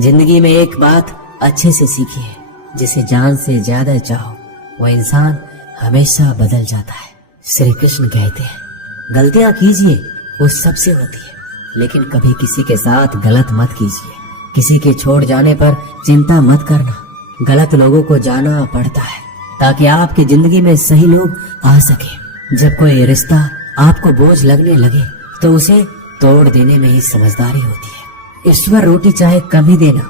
जिंदगी में एक बात अच्छे से सीखी है, जिसे जान से ज्यादा चाहो वह इंसान हमेशा बदल जाता है। श्री कृष्ण कहते हैं, गलतियां कीजिए वो सबसे होती है, लेकिन कभी किसी के साथ गलत मत कीजिए। किसी के छोड़ जाने पर चिंता मत करना। गलत लोगों को जाना पड़ता है ताकि आपकी जिंदगी में सही लोग आ सके। जब कोई रिश्ता आपको बोझ लगने लगे तो उसे तोड़ देने में ही समझदारी होती है। ईश्वर रोटी चाहे कम ही देना,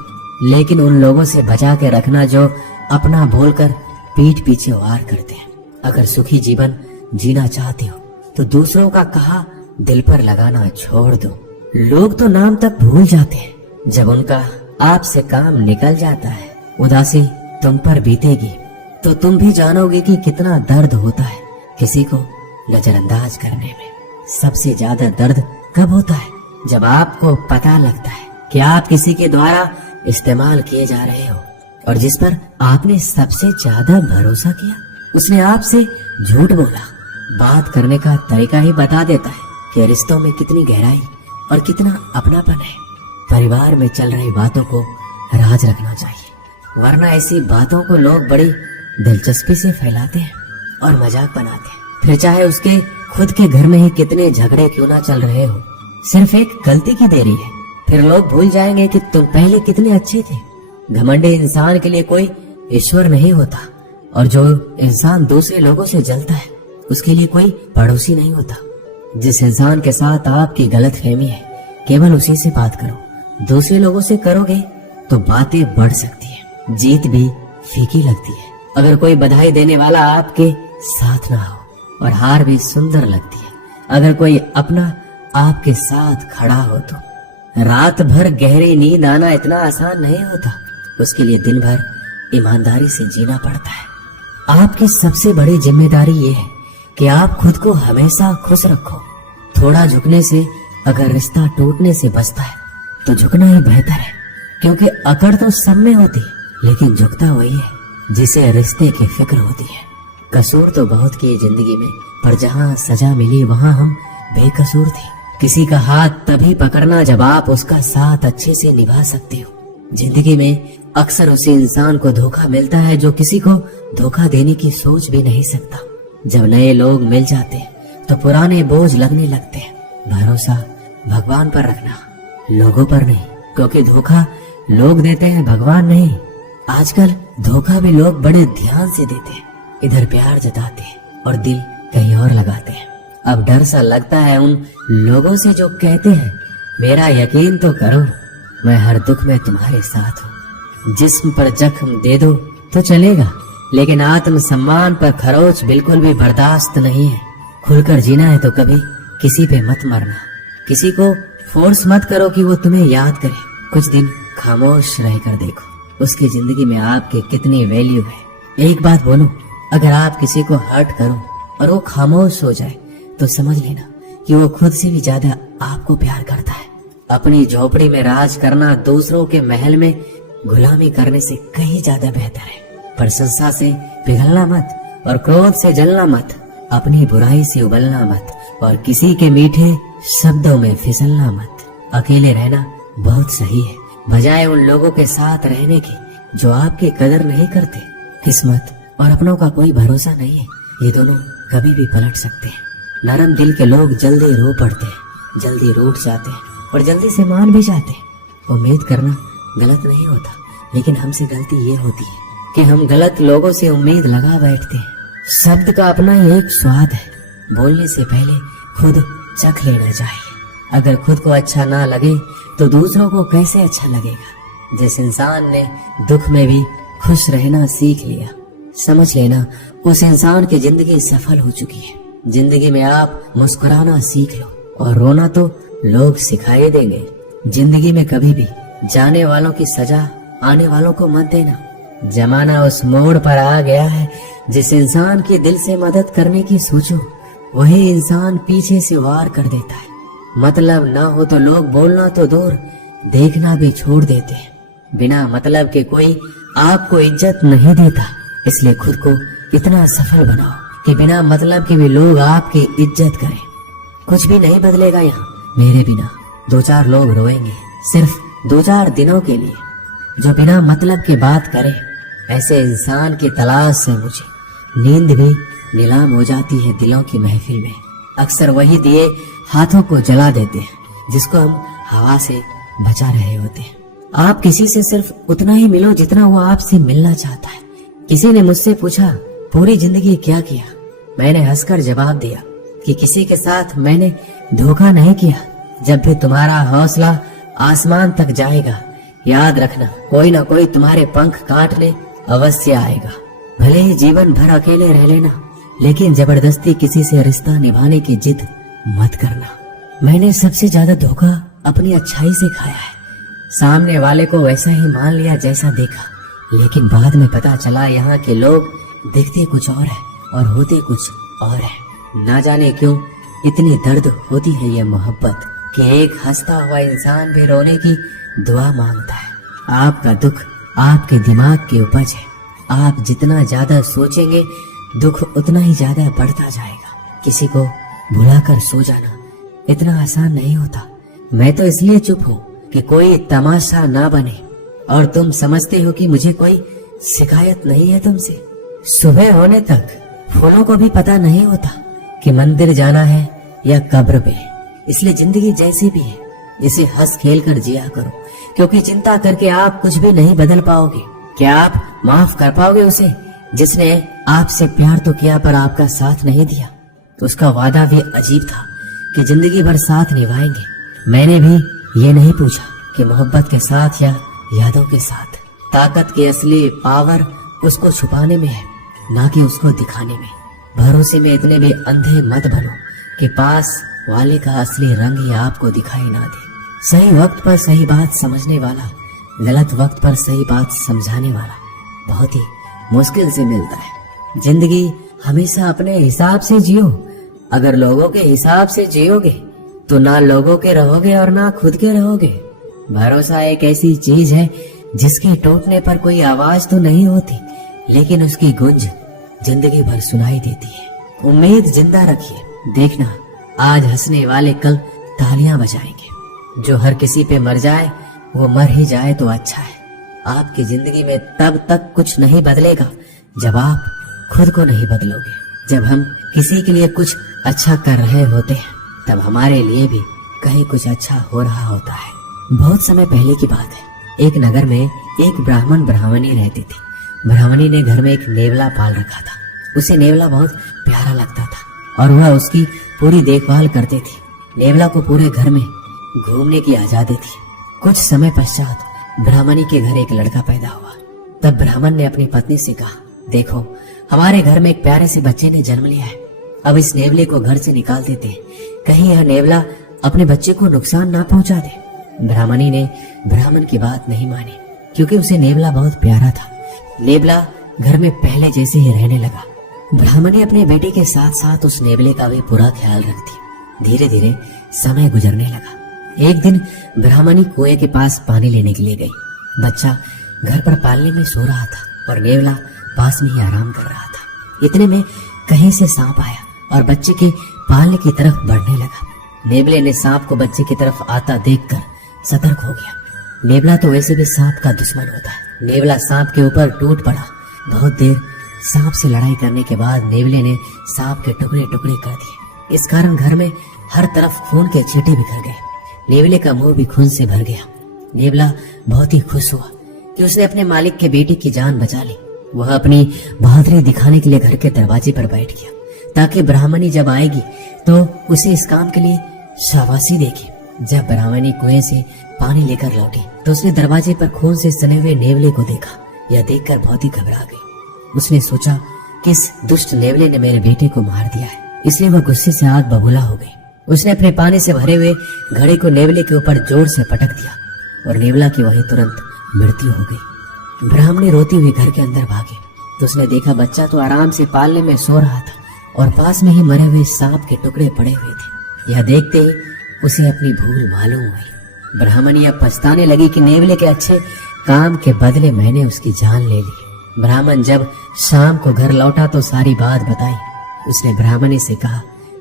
लेकिन उन लोगों से बचा के रखना जो अपना भूलकर पीठ पीछे वार करते हैं। अगर सुखी जीवन जीना चाहते हो तो दूसरों का कहा दिल पर लगाना छोड़ दो। लोग तो नाम तक भूल जाते हैं, जब उनका आपसे काम निकल जाता है उदासी तुम पर बीतेगी तो तुम भी जानोगे कि कितना दर्द होता है किसी को नजरअंदाज करने में। सबसे ज्यादा दर्द कब होता है? जब आपको पता लगता है कि आप किसी के द्वारा इस्तेमाल किए जा रहे हो और जिस पर आपने सबसे ज्यादा भरोसा किया उसने आपसे झूठ बोला। बात करने का तरीका ही बता देता है कि रिश्तों में कितनी गहराई और कितना अपनापन है। परिवार में चल रही बातों को राज रखना चाहिए, वरना ऐसी बातों को लोग बड़ी दिलचस्पी से फैलाते हैं और मजाक बनाते हैं। फिर चाहे उसके खुद के घर में ही कितने झगड़े क्यों ना चल रहे हो, सिर्फ एक गलती की देरी है, फिर लोग भूल जाएंगे कि तुम पहले कितने अच्छे थे। घमंडी इंसान के लिए कोई ईश्वर नहीं होता, और जो इंसान दूसरे लोगों से जलता है उसके लिए कोई पड़ोसी नहीं होता। जिस इंसान के साथ आपकी गलतफहमी है केवल उसी से बात करो। दूसरे लोगों से करोगे तो बातें बढ़ सकती है, जीत भी फीकी लगती है। अगर कोई बधाई देने वाला आपके साथ ना हो और हार भी सुंदर लगती है। अगर कोई अपना आपके साथ खड़ा हो तो रात भर गहरी नींद आना इतना आसान नहीं होता, उसके लिए दिन भर ईमानदारी से जीना पड़ता है। आपकी सबसे बड़ी जिम्मेदारी ये है कि आप खुद को हमेशा खुश रखो। थोड़ा झुकने से अगर रिश्ता टूटने से बचता है तो झुकना ही बेहतर है, क्योंकि अकड़ तो सब में होती है लेकिन झुकता वही है जिसे रिश्ते की फिक्र होती है। कसूर तो बहुत किए जिंदगी में, पर जहाँ सजा मिली वहाँ हम बेकसूर थे। किसी का हाथ तभी पकड़ना जब आप उसका साथ अच्छे से निभा सकते हो। जिंदगी में अक्सर उसी इंसान को धोखा मिलता है जो किसी को धोखा देने की सोच भी नहीं सकता। जब नए लोग मिल जाते हैं तो पुराने बोझ लगने लगते हैं। भरोसा भगवान पर रखना, लोगों पर नहीं, क्योंकि धोखा लोग देते हैं, भगवान नहीं। आजकल धोखा भी लोग बड़े ध्यान से देते हैं, इधर प्यार जताते हैं और दिल कहीं और लगाते हैं। अब डर सा लगता है उन लोगों से जो कहते हैं मेरा यकीन तो करो, मैं हर दुख में तुम्हारे साथ हूँ। जिस्म पर जख्म दे दो तो चलेगा, लेकिन आत्म सम्मान पर खरोच बिल्कुल भी बर्दाश्त नहीं है। खुलकर जीना है तो कभी किसी पे मत मरना। किसी को फोर्स मत करो कि वो तुम्हें याद करे। कुछ दिन खामोश रहकर देखो उसकी जिंदगी में आपकी कितनी वैल्यू है। एक बात बोलूं, अगर आप किसी को हर्ट करो और वो खामोश हो जाए तो समझ लेना कि वो खुद से भी ज्यादा आपको प्यार करता है। अपनी झोपड़ी में राज करना दूसरों के महल में गुलामी करने से कहीं ज्यादा बेहतर है। प्रशंसा से पिघलना मत और क्रोध से जलना मत। अपनी बुराई से उबलना मत और किसी के मीठे शब्दों में फिसलना मत। अकेले रहना बहुत सही है, बजाय उन लोगों के साथ रहने के जो आपकी कदर नहीं करते। किस्मत और अपनों का कोई भरोसा नहीं है, ये दोनों कभी भी पलट सकते हैं। नरम दिल के लोग जल्दी रो पड़ते हैं, जल्दी रूठ जाते हैं और जल्दी से मान भी जाते हैं। उम्मीद करना गलत नहीं होता, लेकिन हमसे गलती ये होती है कि हम गलत लोगों से उम्मीद लगा बैठते हैं। शब्द का अपना ही एक स्वाद है, बोलने से पहले खुद चख लेना चाहिए। अगर खुद को अच्छा ना लगे तो दूसरों को कैसे अच्छा लगेगा। जिस इंसान ने दुख में भी खुश रहना सीख लिया, समझ लेना उस इंसान की जिंदगी सफल हो चुकी है। जिंदगी में आप मुस्कुराना सीख लो और रोना तो लोग सिखाए देंगे। जिंदगी में कभी भी जाने वालों की सजा आने वालों को मत देना। जमाना उस मोड़ पर आ गया है, जिस इंसान की दिल से मदद करने की सोचो वही इंसान पीछे से वार कर देता है। मतलब ना हो तो लोग बोलना तो दूर, देखना भी छोड़ देते हैं। बिना मतलब के कोई आपको इज्जत नहीं देता, इसलिए खुद को इतना सफल बनाओ कि बिना मतलब के भी लोग आपकी इज्जत करें। कुछ भी नहीं बदलेगा यहाँ मेरे बिना। 2-4 लोग रोएंगे सिर्फ 2-4 दिनों के लिए, जो बिना मतलब की बात करे। ऐसे इंसान की तलाश से मुझे नींद भी नीलाम हो जाती है दिलों की महफिल में। अक्सर वही दिए हाथों को जला देते हैं जिसको हम हवा से बचा रहे होते हैं। आप किसी से सिर्फ उतना ही मिलो जितना वो आपसे मिलना चाहता है। किसी ने मुझसे पूछा, पूरी जिंदगी क्या किया? मैंने हंसकर जवाब दिया कि किसी के साथ मैंने धोखा नहीं किया। जब भी तुम्हारा हौसला आसमान तक जाएगा, याद रखना कोई ना कोई तुम्हारे पंख काटने अवश्य आएगा। भले ही जीवन भर अकेले रह लेना, लेकिन जबरदस्ती किसी से रिश्ता निभाने की जिद मत करना। मैंने सबसे ज्यादा धोखा अपनी अच्छाई से खाया है। सामने वाले को वैसा ही मान लिया जैसा देखा, लेकिन बाद में पता चला यहाँ के लोग दिखते कुछ और है और होते कुछ और है। ना जाने क्यों इतनी दर्द होती है ये मोहब्बत कि एक हंसता हुआ इंसान भी रोने की दुआ मांगता है। आपका दुख आपके दिमाग की उपज है। आप जितना ज्यादा सोचेंगे दुख उतना ही ज्यादा बढ़ता जाएगा। किसी को भुलाकर सो जाना इतना आसान नहीं होता। मैं तो इसलिए चुप हूँ कि कोई तमाशा ना बने, और तुम समझते हो कि मुझे कोई शिकायत नहीं है तुमसे। सुबह होने तक फूलों को भी पता नहीं होता कि मंदिर जाना है या कब्र पे। इसलिए जिंदगी जैसी भी है इसे हंस खेल कर जिया करो, क्योंकि चिंता करके आप कुछ भी नहीं बदल पाओगे। क्या आप माफ कर पाओगे उसे जिसने आपसे प्यार तो किया पर आपका साथ नहीं दिया? तो उसका वादा भी अजीब था कि जिंदगी भर साथ निभाएंगे। मैंने भी ये नहीं पूछा कि मोहब्बत के साथ या यादों के साथ। ताकत की असली पावर उसको छुपाने में है, ना कि उसको दिखाने में। भरोसे में इतने भी अंधे मत बनो कि पास वाले का असली रंग ही आपको दिखाई ना दे। सही वक्त पर सही बात समझने वाला, गलत वक्त पर सही बात समझाने वाला बहुत ही मुश्किल से मिलता है। जिंदगी हमेशा अपने हिसाब से जियो। अगर लोगों के हिसाब से जियोगे तो ना लोगों के रहोगे और ना खुद के रहोगे। भरोसा एक ऐसी चीज है जिसके टूटने पर कोई आवाज तो नहीं होती, लेकिन उसकी गूंज जिंदगी भर सुनाई देती है। उम्मीद जिंदा रखिए। देखना आज हंसने वाले कल तालियां बजाएंगे। जो हर किसी पे मर जाए वो मर ही जाए तो अच्छा है। आपकी जिंदगी में तब तक कुछ नहीं बदलेगा जब आप खुद को नहीं बदलोगे। जब हम किसी के लिए कुछ अच्छा कर रहे होते हैं तब हमारे लिए भी कहीं कुछ अच्छा हो रहा होता है। बहुत समय पहले की बात है। एक नगर में एक ब्राह्मण ब्राह्मणी रहती थी। ब्राह्मणी ने घर में एक नेवला पाल रखा था। उसे नेवला बहुत प्यारा लगता था और वह उसकी पूरी देखभाल करती थी। नेवला को पूरे घर में घूमने की आजादी थी। कुछ समय पश्चात ब्राह्मणी के घर एक लड़का पैदा हुआ। तब ब्राह्मण ने अपनी पत्नी से कहा, देखो हमारे घर में एक प्यारे से बच्चे ने जन्म लिया है। अब इस नेवले को घर से निकाल देते हैं, कहीं यह नेवला अपने बच्चे को नुकसान ना पहुंचा दे। ब्राह्मणी ने ब्राह्मण की बात नहीं मानी, क्योंकि उसे नेवला बहुत प्यारा था। नेवला घर में पहले जैसे ही रहने लगा। ब्राह्मणी अपने बेटे के साथ साथ उस नेवले का भी पूरा ख्याल रखती। धीरे धीरे समय गुजरने लगा। एक दिन ब्राह्मणी कुएं के पास पानी लेने के लिए गई। बच्चा घर पर पालने में सो रहा था और नेवला पास में ही आराम कर रहा था। इतने में कहीं से सांप आया और बच्चे के पालने की तरफ बढ़ने लगा। नेवले ने सांप को बच्चे की तरफ आता देखकर सतर्क हो गया। नेवला तो वैसे भी सांप का दुश्मन होता है। नेवला सांप के ऊपर टूट पड़ा। बहुत देर सांप से लड़ाई करने के बाद नेवले ने सांप के टुकड़े टुकड़े कर दिए। इस कारण घर में हर तरफ खून के छींटे बिखर गए। नेवले का मुंह भी खून से भर गया। नेवला बहुत ही खुश हुआ कि उसने अपने मालिक के बेटे की जान बचा ली। वह अपनी बहादुरी दिखाने के लिए घर के दरवाजे पर बैठ गया, ताकि ब्राह्मणी जब आएगी तो उसे इस काम के लिए शाबाशी देगी। जब ब्राह्मणी कुएं से पानी लेकर लौटी तो उसने दरवाजे पर खून से सने हुए नेवले को देखा। यह देखकर बहुत ही घबरा गई। उसने सोचा कि इस दुष्ट नेवले ने मेरे बेटे को मार दिया है, इसलिए वह गुस्से से आग बबूला हो गई। उसने अपने पानी से भरे हुए घड़े को नेवले के ऊपर जोर से पटक दिया और नेवला की वहीं तुरंत मृत्यु हो गई। ब्राह्मणी रोती हुई घर के अंदर भागी तो उसने देखा बच्चा तो आराम से पालने में सो रहा था और पास में ही मरे हुए सांप के टुकड़े पड़े हुए थे। यह देखते ही उसे अपनी भूल मालूम हुई। ब्राह्मणी अब पछताने लगी कि नेवले के अच्छे काम के बदले मैंने उसकी जान ले ली। ब्राह्मण जब शाम को घर लौटा तो सारी बात बताई। उसने ब्राह्मणी से कहा,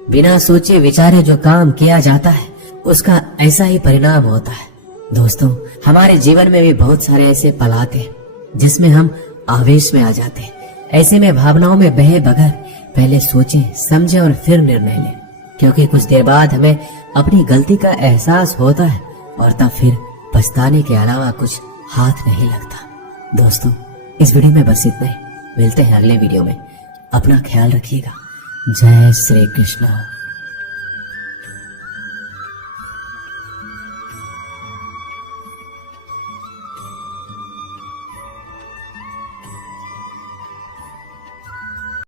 बिना सोचे विचारे जो काम किया जाता है उसका ऐसा ही परिणाम होता है। दोस्तों, हमारे जीवन में भी बहुत सारे ऐसे पल आते हैं जिसमें हम आवेश में आ जाते हैं। ऐसे में भावनाओं में बहे बगैर पहले सोचें, समझें और फिर निर्णय लें, क्योंकि कुछ देर बाद हमें अपनी गलती का एहसास होता है और तब फिर पछताने के अलावा कुछ हाथ नहीं लगता। दोस्तों, इस वीडियो में बस इतना ही। मिलते हैं अगले वीडियो में। अपना ख्याल रखिएगा। जय श्री कृष्ण।